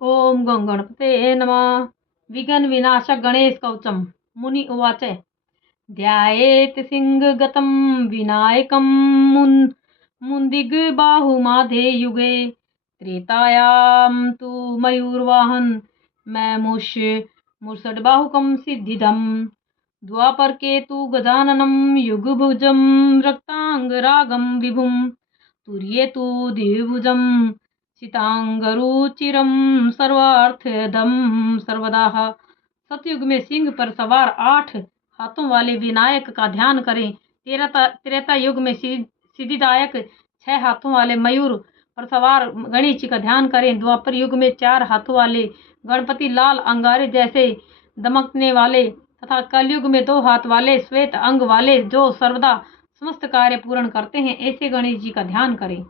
ओम गंगणपते नमः। विघ्न विनाशक गणेश कवचम। मुनि उवाच। ध्यायेत् सिंहगतं विनायकं मुन्दिग्बाहुमाधे युगे। त्रेतायां तु मयूरवाहन मैमुष मुषड्बाहुकं सिद्धिदम्। द्वापर के तु गजाननं युगभुजं रक्तांगरागं विभुं। तुर्ये तु द्विभुजं सीतांगरुचिरम सर्वार्थदम सर्वदाह। सतयुग में सिंह पर सवार 8 हाथों वाले विनायक का ध्यान करें। त्रेता युग में सिद्धिदायक 6 हाथों वाले मयूर पर सवार गणेश जी का ध्यान करें। द्वापर युग में 4 हाथों वाले गणपति लाल अंगारे जैसे दमकने वाले तथा कलयुग में 2 हाथ वाले श्वेत अंग वाले जो सर्वदा समस्त कार्य पूर्ण करते हैं, ऐसे गणेश जी का ध्यान करें।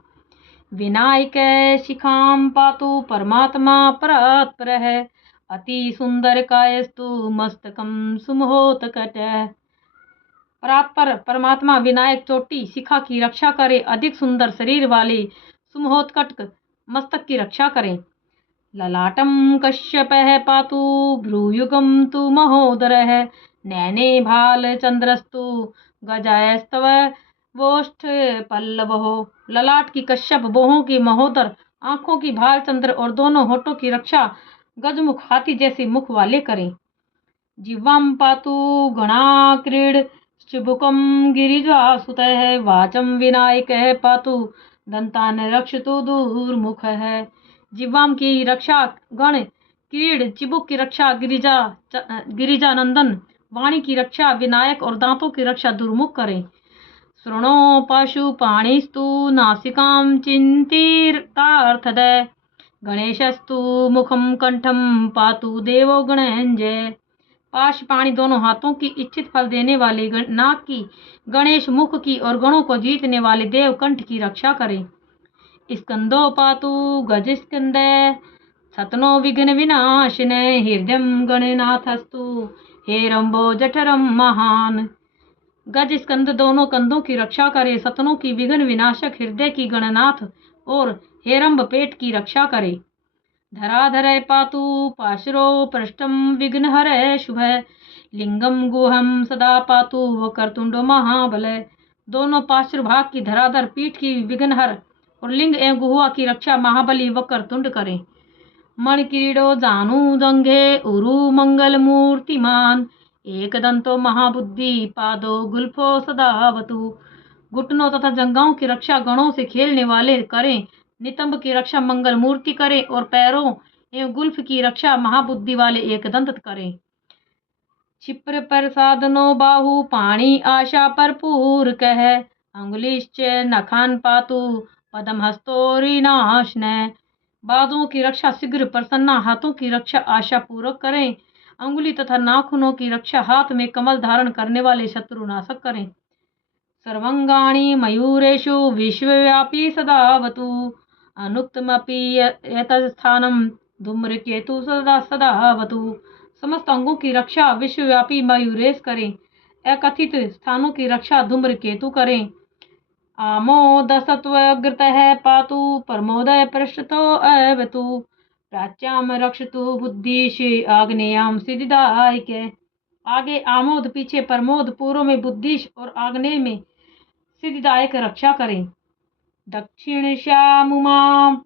विनायक शिखाम पातु परमात्मा परात्पर। अति सुंदर कायस्तु मस्तकम सुमहोत कट। परात्पर परमात्मा विनायक चोटी शिखा की रक्षा करे, अधिक सुंदर शरीर वाले सुमहोत्कट मस्तक की रक्षा करें। ललाटम कश्यप पातु भ्रूयुगम तु महोदर। नैने भाल चंद्रस्तु गजायस्तव वोष्ठ पल्लवो। ललाट की कश्यप, बोहों की महोदर, आंखों की भाल चंद्र और दोनों होठों की रक्षा गजमुख हाथी जैसे मुख वाले करें। जिह्वाम पातु गणाक्रीड चिबुकम गिरिजासुतः। वाचम विनायक पातु दंतान रक्षतु दूरमुख है। जिह्वाम की रक्षा गण क्रीड, चिबुक की रक्षा गिरिजानंदन, वाणी की रक्षा विनायक और दांतों की रक्षा दुर्मुख करें। श्रृणो पाशुपाणिस्तु नासिकां चिन्तितार्थद। गणेशस्तु मुखम कंठम पातु देवो गणेंजय। पाशुपाणि दोनों हाथों की इच्छित फल देने वाले नाक की, गणेश मुख की और गणों को जीतने वाले देव कंठ की रक्षा करें। स्कंदो पातु गज स्कंद सतनो विघ्न विनाशिन। हृदयम गणनाथस्तु हेरंबो जठरम महान। गज स्कंद दोनों कंधों की रक्षा करे, सतनों की विघ्न विनाशक हृदय की गणनाथ और हेरंब पेट की रक्षा करे। धराधर पातु पाशरो पृष्ठम विघ्न हर शुभ। लिंगम गुहम सदा पातु वक्रतुंडो महाबल। दोनों पार्श्व भाग की धराधर, पीठ की विघ्नहर और लिंग एवं गुहा की रक्षा महाबली वक्रतुंड करें। मणिक्रीडो जानु जंघे उरु मंगल मूर्तिमान। एक दंतो महाबुद्धि पादो गुल्फो सदावतु। घुटनों तथा जंघाओं की रक्षा गणों से खेलने वाले करें। नितंब की रक्षा मंगल मूर्ति करें और पैरों एवं गुल्फ की रक्षा महाबुद्धि वाले एक दंत करें। क्षिप्र प्रसादनो बाहु पाणी आशा भरपूर कह। अंगुलिश्च नखान पातु पदम हस्तोरिनाशन। बाजुओं की रक्षा शीघ्र प्रसन्ना, हाथों की रक्षा आशा पूर्वक करें। अंगुली तथा नाखूनों की रक्षा हाथ में कमल धारण करने वाले शत्रुनाशक करें। सर्वंगाणी मयूरेषु विश्वव्यापी सदावतु। अनुक्तमपि यतस्थानम धूम्रकेतु सदा सदावतु। समस्त अंगों की रक्षा विश्वव्यापी मयूरेश करें। अकथित स्थानों की रक्षा धूम्रकेतु करें। आमोदसत्वग्रतः पातु परमोदय पृष्ठतो अवतु। प्राच्याम रक्षतु बुद्धिश आग्नेयाम सिद्धिदायक। आगे आमोद, पीछे परमोद, पूर्व में बुद्धिश और आग्नेय में सिद्धिदायक रक्षा करें। दक्षिणश्यामुमा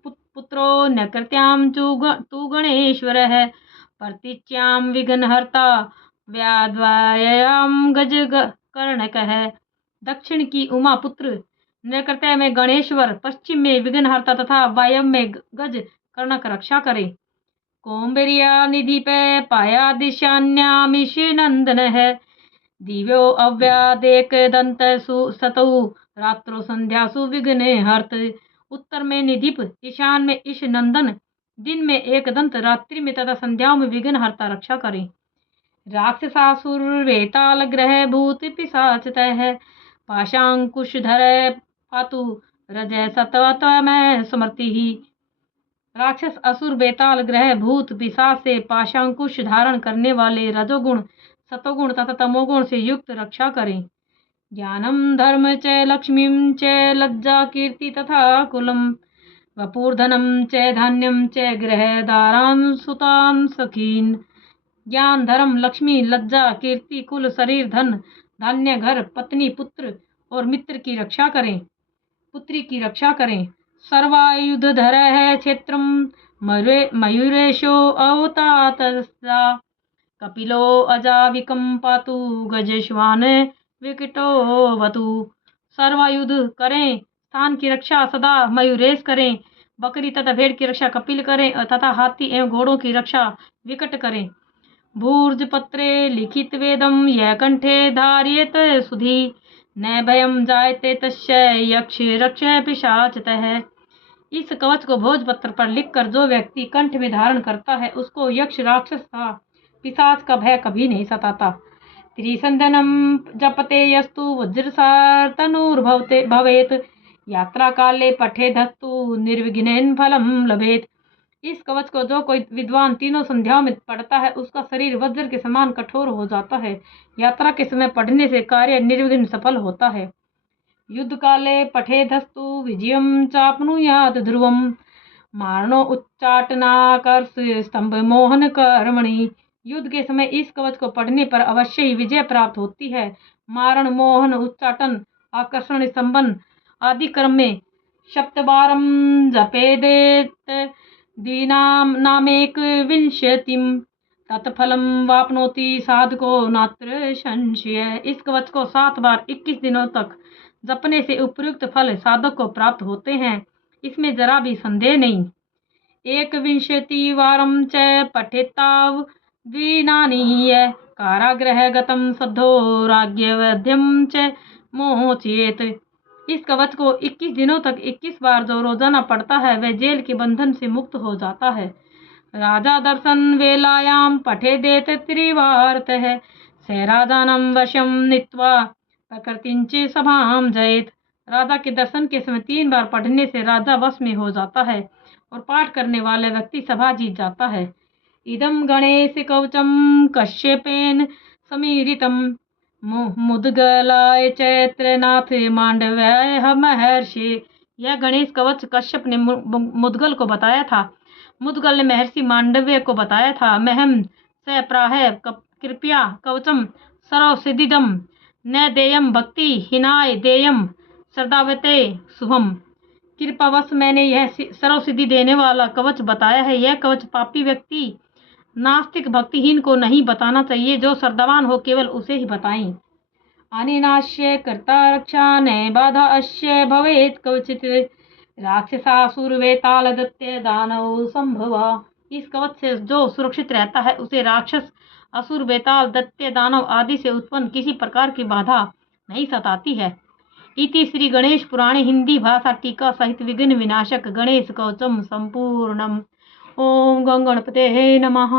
पुत्रो नकृत्याम तु गणेश्वरः। प्रतीच्याम विघ्नहर्ता व्याद्वायाम गज कर्णकः। दक्षिण की उमा पुत्र, नैकृत्य में गणेश्वर, पश्चिम में विघ्नहर्ता तथा वायव्य में गज कर्णक रक्षा करे। कोम्बरिया निधि पे पाया दिशान्यामिष नंदन है। दिव्यो अव्यादेक दंत सतु रात्रो संध्यासु विघ्न हर्त। उत्तर में निधिप, ईशान में ईश नंदन, दिन में एक दंत, रात्रि में तथा संध्याओं में विघ्न हर्ता रक्षा करे। राक्षसासुर वेताल ग्रह भूत पिशाचतः। पाशांकुशधर पातु रजय सत्वतमय समृति ही। राक्षस, असुर, बेताल, ग्रह, भूत, पिशाच से पाशांकुश धारण करने वाले रजोगुण, सतोगुण तथा तमोगुण से युक्त रक्षा करें। ज्ञानम धर्म च लक्ष्मीम च लज्जा कीर्ति तथा कुलम। वपुर्धनं च धान्यं च गृहदारान् सुतान् सखीन्। ज्ञान, धर्म, लक्ष्मी, लज्जा, कीर्ति, कुल, शरीर, धन, धान्य, घर, पत्नी, पुत्र और मित्र की रक्षा करें, पुत्री की रक्षा करें। सर्वायुधधरः क्षेत्रं मयूरेशो अवतातस्सा। कपिलो अजाविकं पातु गजश्वान विकटोऽवतु। सर्वायुध करें, स्थान की रक्षा सदा मयूरेश करें, बकरी तथा भेड़ की रक्षा कपिल करें तथा हाथी एवं घोड़ों की रक्षा विकट करें। भूर्जपत्रे लिखित वेदम यह कंठे धार्येत सुधी। न भयम जायते तस्य यक्ष रक्ष पिशाचतः। इस कवच को भोजपत्र पर लिखकर जो व्यक्ति कंठ में धारण करता है उसको यक्ष, राक्षस तथा पिशाच का भय कभी नहीं सताता। त्रिसंधनम जपते यस्तु वज्रसार तनुर्भवते भवेत। यात्रा काले पठेदस्तु निर्विघ्नेन फलम लभेत। इस कवच को जो कोई विद्वान तीनों संध्याओं में पढ़ता है उसका शरीर वज्र के समान कठोर हो जाता है। यात्रा के समय पढ़ने से कार्य निर्विघ्न सफल होता है। युद्ध काले पठेदस्तु विजयम चाप्नुयात् ध्रुवम। मारणो उच्चाटनाकर्ष स्तंभ मोहन कर्मणि। युद्ध के समय इस कवच को पढ़ने पर अवश्य ही विजय प्राप्त होती है। मारण, मोहन, उच्चाटन, आकर्षण, स्तंभन आदि कर्म में सप्तवारम जपेदेत द्विनामेक विंशतिम तत्फलम वापनोति साधको नात्र संशय। इस कवच को 7 बार 21 दिनों तक जपने से उपयुक्त फल साधक को प्राप्त होते हैं, इसमें जरा भी संदेह नहीं। 21 च पठेताव द्विनानीय कारागृह गतम सद्धो राज्यवध्यम च मोचयेत। इस कवच को 21 दिनों तक 21 बार जो रोजाना पढ़ता है वह जेल के बंधन से मुक्त हो जाता है। राजा दर्शन वेलायाम पठेदेत त्रिवारतः। स राजानं वशं नीत्वा प्रकृतिंच सभाम जयेत। राजा के दर्शन के समय 3 बार पढ़ने से राजा वश में हो जाता है और पाठ करने वाले व्यक्ति सभा जीत जाता है। इदम गणेश कवचम कश्यपेन समीरितम मुदगलाय चैत्रनाथ मांडव्य महर्षि। यह गणेश कवच कश्यप ने मुदगल को बताया था। मुदगल ने महर्षि मांडव्य को बताया था। महम स प्राह कृपया कवचम सर्वसिद्धिदम न देयम भक्ति हिनाय देयम श्रद्धावते शुभम। कृपावश मैंने यह सर्वसिद्धि देने वाला कवच बताया है। यह कवच पापी व्यक्ति, नास्तिक, भक्तिहीन को नहीं बताना चाहिए। जो श्रद्धावान हो केवल उसे ही बताएं। अनिनाश्य कर्ता रक्षा न बाधा अश्य भवेत कवचित। राक्षसासुर वेताल दत्ते दानव संभवा। इस कवच से जो सुरक्षित रहता है उसे राक्षस, असुर, बेताल, दैत्य, दानव आदि से उत्पन्न किसी प्रकार की बाधा नहीं सताती है। इति श्री गणेश पुराणे हिंदी भाषा टीका सहित विघ्न विनाशक गणेश कवचम संपूर्णम। ओम गंगणपते नमः।